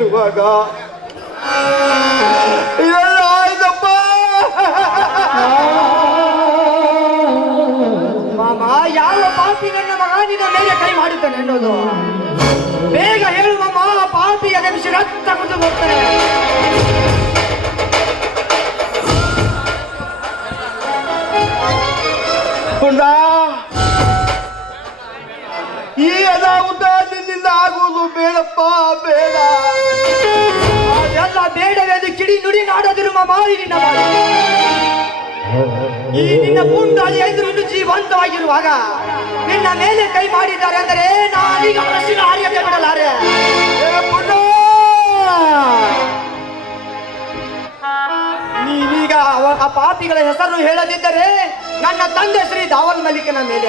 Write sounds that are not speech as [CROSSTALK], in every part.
ಹೇಳುವಾಗ ಆಯ್ತಪ್ಪ. ಮಾಮ, ಯಾವ ಪಾಪಿ ನನ್ನ ಮಗ ನಿನ್ನ ಮೇಲೆ ಕೈ ಮಾಡಿದ್ದಾನೆ ಅನ್ನೋದು. ಬೇಗ ಹೇಳು ಮಾಮ, ಪಾಪಿಯ ಪಾಪಿ ಎದೆಬಿಸಿ ರಕ್ತ ಬೇಡವೆಂದು ಕಿಡಿ ನುಡಿ ನಾಡದಿರು ಮಾಮ ಈ ನಿನ್ನ ಬಾಯಿ. ಈ ನಿನ್ನ ಪುಂಡಾಳಿ ಎದುರು ಜೀವಂತವಾಗಿರುವಾಗ ನಿನ್ನ ಮೇಲೆ ಕೈ ಮಾಡಿದ್ದಾರೆ ಅಂದರೆ ನಾನೀಗ ಮನಸ್ಸಿನ ಆರ್ಯತೆ ಮಾಡಲಾರೆ. ಅವ- ಆ ಪಾಪಿಗಳ ಹೆಸರು ಹೇಳದಿದ್ದರೆ ನನ್ನ ತಂದೆ ಶ್ರೀ ದಾವಲ್ ಮಲಿಕನ ಮೇಲೆ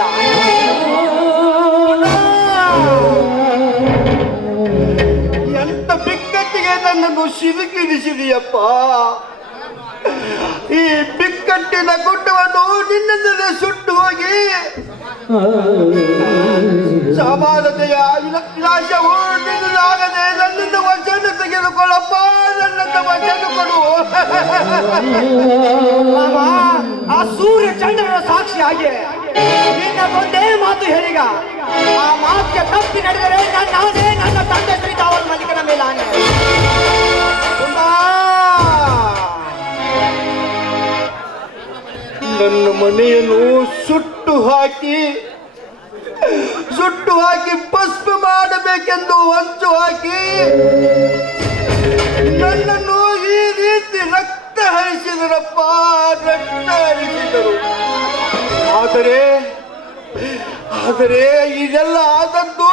ನನ್ನನ್ನು ಸಿಲುಕಿರಿಸಿದೆಯಪ್ಪ ಈ ಬಿಕ್ಕಟ್ಟಿನ ಗುಡ್ಡವನ್ನು ನಿನ್ನಿಂದಲೇ ಸುಟ್ಟು ಹೋಗಿ ಸಮಾನತೆಯ ನಾಶವು ನಿನ್ನದಾಗದೆ ನನ್ನಿಂದ ವಚನ ತೆಗೆದುಕೊಳ್ಳಪ್ಪ ನನ್ನಿಂದ ವಚನ ಕೊಡು. ಆ ಸೂರ್ಯ ಚಂದ್ರನ ಸಾಕ್ಷಿಯಾಗಿ ನಿನ್ನ ಒಂದೇ ಮಾತು ಹೇಳಿಗ? ಆ ಮಾತಿಗೆ ತಪ್ಪಿ ನಡೆದರೆ ನಾನೇ ನನ್ನ ತಂದೆ ಶ್ರೀ ತಾವಲ್ ಮಲ್ಲಿಕನ ಮೇಲೆ ಆನೆ. ನನ್ನ ಮನೆಯನ್ನು ಸುಟ್ಟು ಹಾಕಿ ಸುಟ್ಟು ಹಾಕಿ ಪಸ್ಪ ಮಾಡಬೇಕೆಂದು ಹೊಂಚು ಹಾಕಿ, ನನ್ನನ್ನು ಈ ರೀತಿ ರಕ್ತ ಹರಿಸಿದರಪ್ಪ ರಕ್ತ ಹರಿಸಿದರು ಆದರೆ ಆದರೆ ಇದೆಲ್ಲ ಆದದ್ದು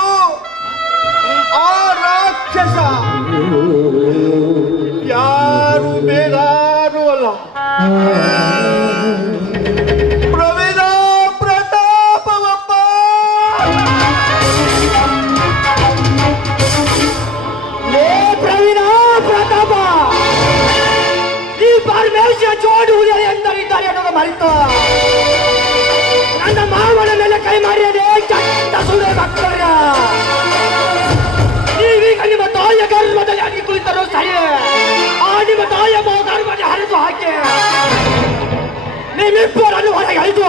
ಆ ರಾಕ್ಷಸ. ಯಾರು ಬೇರಾರು ಅಲ್ಲ. ಪ್ರವೀಣ ಪ್ರವೀಣ ಪ್ರತಾಪ. ಈ ಪರಮೇಶ್ವರ ಮಾಡಿಯದೆ ಕೆಟ್ಟ ಸುಳ್ಳೆ ಮಕ್ಕಳ ನೀವೀಗ ನಿಮ್ಮ ತಾಯಿಯ ಗರ್ಭದಲ್ಲಿ ಅಡಿ ಕುಳಿತರು ಸರಿ ಆ ನಿಮ್ಮ ತಾಯಿಯ ಗರ್ಭದಲ್ಲಿ ಹರಿದು ಹಾಕಿ. ನಿಮ್ಮಿಬ್ಬರನ್ನು ಹೊರಗೆ ಹರಿದು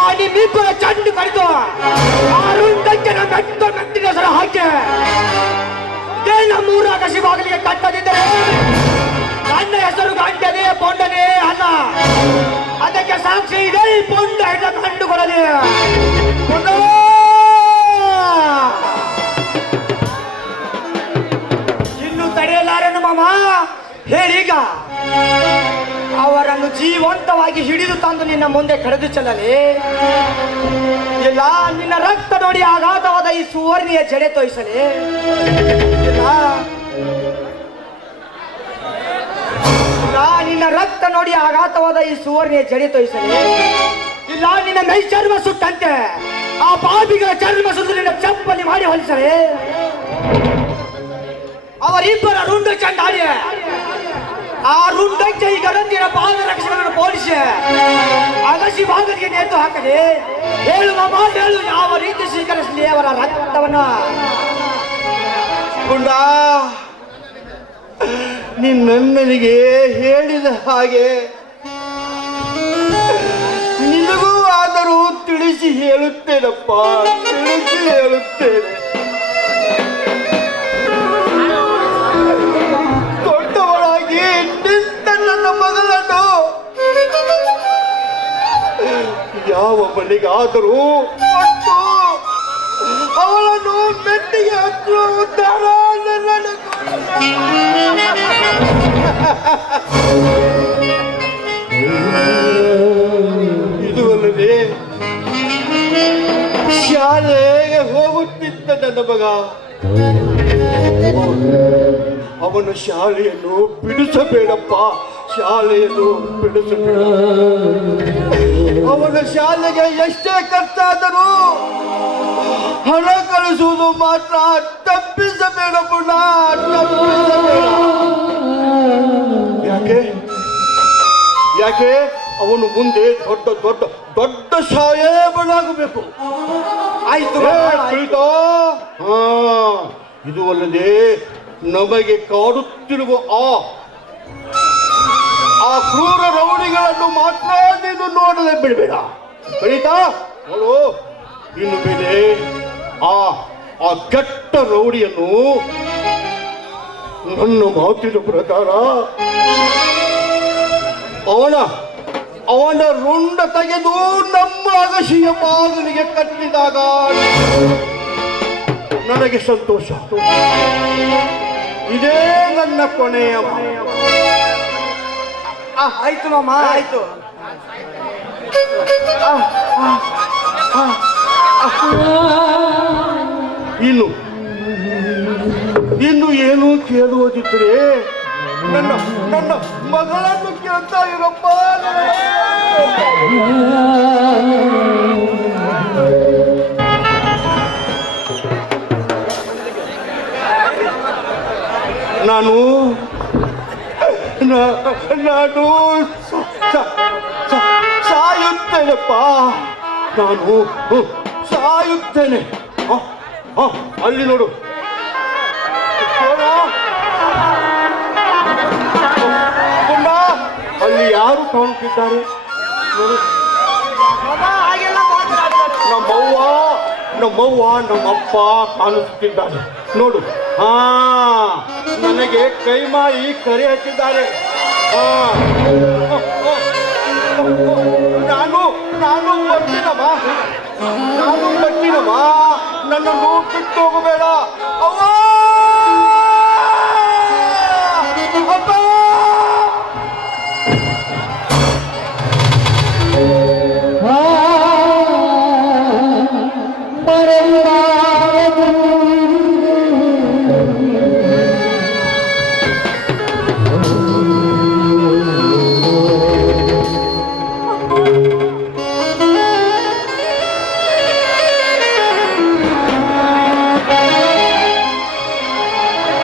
ಆ ನಿಮ್ಮಿಬ್ಬರ ಚಂಡು ಕರೆದು ಆ ರುಂಡಕ್ಕೆ ನಮ್ಮ ಮೆಟ್ಟ ಮೆಟ್ಟಿನ ಸರ ಹಾಕಿ. ಏನ ಮೂರ ಕಸಿ ಬಾಗಿಲಿಗೆ ಕಟ್ಟದಿದ್ದರೆ ನನ್ನ ಹೆಸರು ಗಂಟನೆ ಪೊಂಡನೆ ಅಲ್ಲ. ಅದಕ್ಕೆ ಸಾಕ್ಷಿ ಇದೆ. ಈ ಪುಂಡ ಹಿಡಿದ ಕಂಡುಕೊಳ್ಳಲಿ. ಪೊಂಡ! ಇನ್ನು ತಡೆಯಲಾರನು ಮಾಮ? ಹೇಳೀಗ ಅವರನ್ನು ಜೀವಂತವಾಗಿ ಹಿಡಿದು ತಂದು ನಿನ್ನ ಮುಂದೆ ಕರೆದು ಚೆಲ್ಲಲಿ. ಇಲ್ಲ ನಿನ್ನ ರಕ್ತ ನೋಡಿ ಆಘಾತವಾದ ಈ ಸುವರ್ಣಿಯ ಜಡೆ ತೋರಿಸಲಿ ಇಲ್ಲ ನಿನ್ನ ರಕ್ತ ನೋಡಿ ಆಘಾತವಾದ ಈ ಸುವರ್ಣ ಜಡಿ ತೋರಿಸಲಿ. ಇಲ್ಲ, ನಿನ್ನ ನೈ ಚರ್ಮ ಸುಟ್ಟಂತೆ. ಆ ಪಾಪಿಗಳ ಚರ್ಮ ಸುಟ್ಟು ನಿನ್ನ ಚಪ್ಪಲಿ ಮಾಡಿ ಹೊಲಿಸಲಿ. ಅವರಿಬ್ಬರ ರುಂಡ ಚಂಡಾಡಿ ಆ ರುಂಡಕ್ಕೆ ಈ ಗಣತಿಯ ಪಾದ ರಕ್ಷಣೆಯನ್ನು ಪೋಲಿಸ ಅಗಸಿ ಭಾಗಕ್ಕೆ ನೇತು ಹಾಕಲಿ. ಹೇಳು ಮಾತು ಹೇಳು, ಯಾವ ರೀತಿ ಸ್ವೀಕರಿಸಲಿ ಅವರ ರಕ್ತವನ್ನ? ಪುಂಡ ನಿನ್ನಣ್ಣನಿಗೆ ಹೇಳಿದ ಹಾಗೆ. ನಿನಗೂ ಆದರೂ ತಿಳಿಸಿ ಹೇಳುತ್ತೇನಪ್ಪ. ತಿಳಿಸಿ ಹೇಳುತ್ತೇನೆ. ದೊಡ್ಡವಳಾಗಿ ನಿಂತ ನನ್ನ ಮಗಳನ್ನು ಯಾವ ಬಳಿಗಾದರೂ ಅವಳನ್ನು ಮೆಟ್ಟಿಗೆ ಹಚ್ಚುವ ಉದ್ಧಾರ ನನ್ನನ್ನು. [LAUGHS] ಇದು ಅಲ್ಲದೆ ಶಾಲೆಗೆ ಹೋಗುತ್ತಿದ್ದ ನನ್ನ ಮಗ. ಅವನು ಶಾಲೆಯನ್ನು ಬಿಡಿಸಬೇಡಪ್ಪ. ಶಾಲೆಯನ್ನು ಬಿಡಿಸಬೇಡ. ಅವನ ಶಾಲೆಗೆ ಎಷ್ಟೇ ಖರ್ಚಾದರೂ ಹಣ ಕಳಿಸುವುದು ಮಾತ್ರ ಪುಣ್ಣ ತಪ್ಪಿಸಬೇಡ ಯಾಕೆ ಯಾಕೆ ಅವನು ಮುಂದೆ ದೊಡ್ಡ ದೊಡ್ಡ ದೊಡ್ಡ ಸಾಹೇಬನಾಗಬೇಕು ಆಯ್ತು. ಕುಳಿತೋ? ಹಾ ಇದು ಅಲ್ಲದೆ ನಮಗೆ ಕಾಡುತ್ತಿರುವ ಆ ಆ ಕ್ರೂರ ರೌಡಿಗಳನ್ನು ಮಾತ್ರ ನೀನು ನೋಡಲೇ ಬಿಡಬೇಡ ಕಳಿತಾ ನೋಡು ಇನ್ನು ಮೇಲೆ ಆ ಆ ಕೆಟ್ಟ ರೌಡಿಯನ್ನು ನನ್ನ ಮಾತಿನ ಪ್ರಕಾರ ಅವನ ಅವನ ರುಂಡ ತೆಗೆದು ನಮ್ಮ ಅಗಸಿಯ ಬಾಗಿಲಿಗೆ ಕಟ್ಟಿದಾಗ ನನಗೆ ಸಂತೋಷ. ಇದೇ ನನ್ನ ಕೊನೆಯ ಆ, ಆಯ್ತು ಮಾಮ ಆಯ್ತು. ಇನ್ನು. ಇನ್ನು ಏನು ಕೇಳುವುದಿದ್ರೆ ನನ್ನ ನನ್ನ ಮಗಳನ್ನು ಕೇಳ್ತಾ ಇರಪ್ಪ ನಾನು ನಾನು ಸಾಯುತ್ತೇನೆಪ್ಪ. ನಾನು ಸಾಯುತ್ತೇನೆ. ಅಲ್ಲಿ ನೋಡು. ಅಲ್ಲಿ ಯಾರು ಕಾಣುತ್ತಿದ್ದಾರೆ? ನೋಡು. ನಮ್ಮವ್ವ ನಮ್ಮವ್ವ, ನಮ್ಮಪ್ಪ ಕಾಣಿಸುತ್ತಿದ್ದಾರೆ ನೋಡು. ಹಾ, ನನಗೆ ಕೈ ಮಾಡಿ ಕರೆ ಹಾಕಿದ್ದಾರೆ. ಹಾ. ನಾನು ನಾನು ಬರ್ತೀನಮ್ಮ ನಾನು ಬರ್ತೀನಮ್ಮ ನನ್ನನ್ನು ಬಿಟ್ಟು ಹೋಗಬೇಡ.